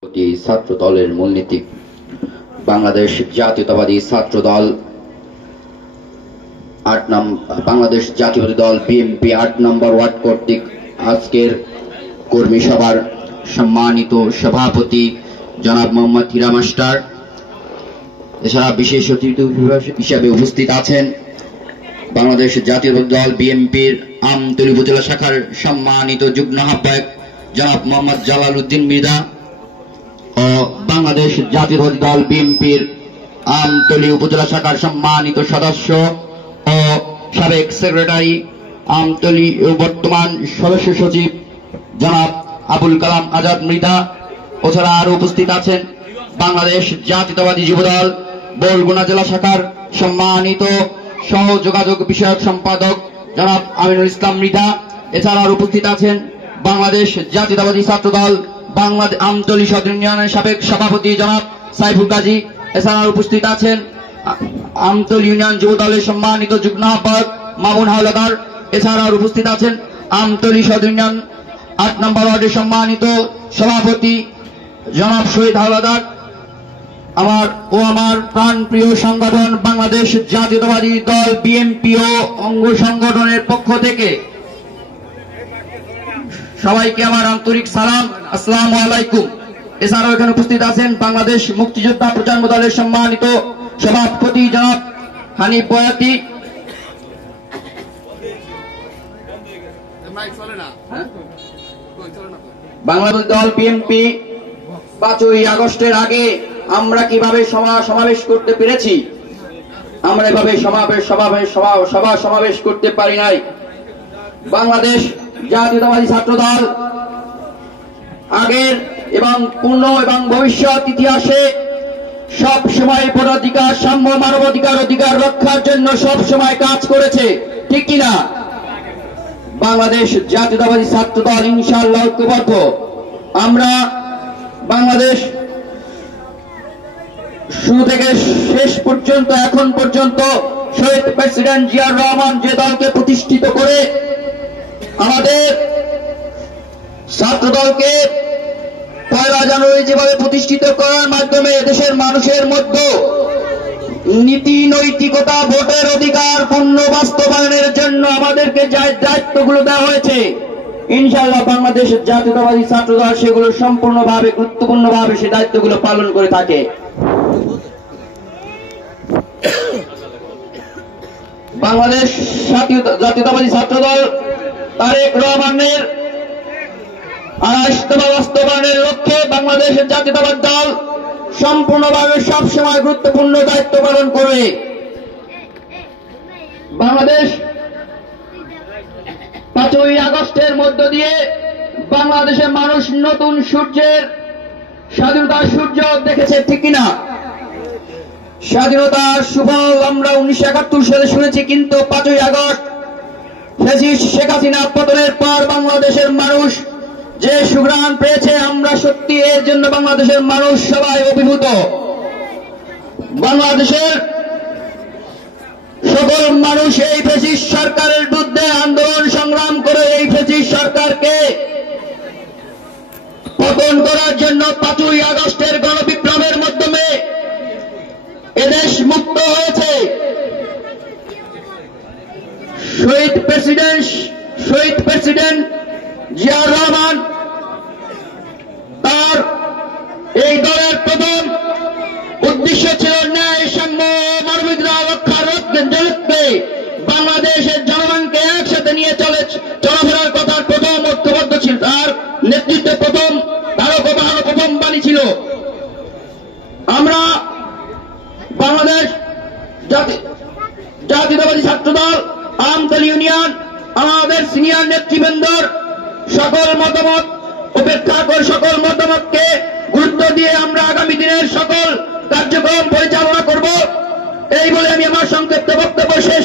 ছাত্র দলের মূলনীতি বাংলাদেশ জাতীয়তাবাদী ছাত্র দল বাংলাদেশ জাতীয়তাবাদী দল বিএনপি ৮ নম্বর ওয়ার্ড কর্তৃক আজকের কর্মী সভার সম্মানিত সভাপতি জনাব মোহাম্মদ হীরা মাস্টার, এছাড়া বিশেষ অতিথি হিসেবে উপস্থিত আছেন বাংলাদেশ জাতীয়তাবাদী দল বিএনপির আমতলী উপজেলা শাখার সম্মানিত যুগ্ম আহ্বায়ক জনাব মোহাম্মদ জালাল উদ্দিন মৃধা ও বাংলাদেশ জাতীয়তাবাদী দল বিএনপির আমতলী উপজেলা শাখার সম্মানিত সদস্য ও সাবেক সেক্রেটারি আমতলী বর্তমান সদস্য সচিব জনাব আবুল কালাম আজাদ মৃধা। এছাড়া আরো উপস্থিত আছেন বাংলাদেশ জাতীয়তাবাদী যুবদল বরগুনা জেলা শাখার সম্মানিত সহ যোগাযোগ বিষয়ক সম্পাদক জনাব আমিনুল ইসলাম মৃধা। এছাড়া আরো উপস্থিত আছেন বাংলাদেশ জাতীয়তাবাদী ছাত্র দল বাংলাদেশ আমতলী সদর ইউনিয়নের সাবেক সভাপতি জনাব সাইফুল গাজী। এছাড়া উপস্থিত আছেন আমতলী ইউনিয়ন যুব দলের সম্মানিত যুগ্ম আহ্বায়ক মামুন হাওলাদার। এছাড়া উপস্থিত আছেন আমতলী সদর ইউনিয়ন ৮ নম্বর ওয়ার্ডের সম্মানিত সভাপতি জনাব শহীদ হাওলাদার। আমার প্রাণ প্রিয় সংগঠন বাংলাদেশ জাতীয়তাবাদী দল বিএনপি ও অঙ্গ সংগঠনের পক্ষ থেকে সবাইকে আমার আন্তরিক সালাম, আসসালামু আলাইকুম। এছাড়াও এখানে উপস্থিত আছেন বাংলাদেশ মুক্তিযোদ্ধা প্রজন্ম দলের সম্মানিত সভাপতি জনাব হানিফ বয়াতি। বাংলাদেশ দল বিএনপি ৫ই আগস্টের আগে আমরা কিভাবে সমাবেশ করতে পেরেছি? আমরা এভাবে সমাবেশ করতে পারি নাই। বাংলাদেশ জাতীয়তাবাদী ছাত্র দল আগের এবং পূর্ণ এবং ভবিষ্যৎ ইতিহাসে সব সময় ভোটাধিকার, সাম্য, মানবাধিকার, অধিকার রক্ষার জন্য সব সময় কাজ করেছে, ঠিক কিনা? বাংলাদেশ জাতীয়তাবাদী ছাত্র দল ইনশাআল্লাহ ঐক্যবদ্ধ। আমরা বাংলাদেশ শুরু থেকে শেষ পর্যন্ত এখন পর্যন্ত শহীদ প্রেসিডেন্ট জিয়াউর রহমান যে দলকে প্রতিষ্ঠিত করে আমাদের ছাত্র দলকে ১লা জানুয়ারি যেভাবে প্রতিষ্ঠিত করার মাধ্যমে দেশের মানুষের মধ্যে নীতি নৈতিকতা, ভোটের অধিকার পূর্ণ বাস্তবায়নের জন্য আমাদেরকে যে দায়িত্বগুলো দেওয়া হয়েছে, ইনশাআল্লাহ বাংলাদেশ জাতীয়তাবাদী ছাত্র দল সেগুলো সম্পূর্ণভাবে গুরুত্বপূর্ণভাবে সে দায়িত্বগুলো পালন করে থাকে। বাংলাদেশ জাতীয়তাবাদী ছাত্র দল তারেক রহমানের আড়াইশতম বাস্তবায়নের লক্ষ্যে বাংলাদেশের জাতীয়তাবাদী দল সম্পূর্ণভাবে সবসময় গুরুত্বপূর্ণ দায়িত্ব পালন করবে। বাংলাদেশ ৫ই আগস্টের মধ্য দিয়ে বাংলাদেশের মানুষ নতুন সূর্যের স্বাধীনতার সূর্য দেখেছে, ঠিক কিনা? স্বাধীনতার সুফল আমরা ১৯৭১ সালে শুনেছি, কিন্তু ৫ই আগস্ট ফ্যাসিস্ট শেখ হাসিনা পতনের পর বাংলাদেশের মানুষ যে সুঘ্রাণ পেয়েছে, আমরা সত্যি এর জন্য বাংলাদেশের মানুষ সবাই অভিভূত। বাংলাদেশের সকল মানুষ এই ফ্যাসিস্ট সরকারের বিরুদ্ধে আন্দোলন সংগ্রাম করে এই ফ্যাসিস্ট সরকারকে পতন করার জন্য ৫ই আগস্টের গণবিপ্লবের মাধ্যমে এদেশ মুক্ত হয়েছে। শহীদ প্রেসিডেন্ট জিয়াউর রহমান তার এই দলের প্রথম উদ্দেশ্য ছিল ন্যায়, সাম্য, মানবাধিকার রক্ষার লক্ষ্যে বাংলাদেশের জনগণকে একসাথে নিয়ে চলাফেরার কথা প্রথম ঐক্যবদ্ধ ছিল। তার নেতৃত্বে প্রথম বাণী ছিল। আমরা বাংলাদেশ জাতীয়তাবাদী ছাত্র দল আমতলী ইউনিয়ন আমাদের সিনিয়র নেতৃবৃন্দর সকল মতামত উপেক্ষা করে সকল মতামতকে গুরুত্ব দিয়ে আমরা আগামী দিনের সকল কার্যক্রম পরিচালনা করব। এই বলে আমি আমার সংক্ষিপ্ত বক্তব্য শেষ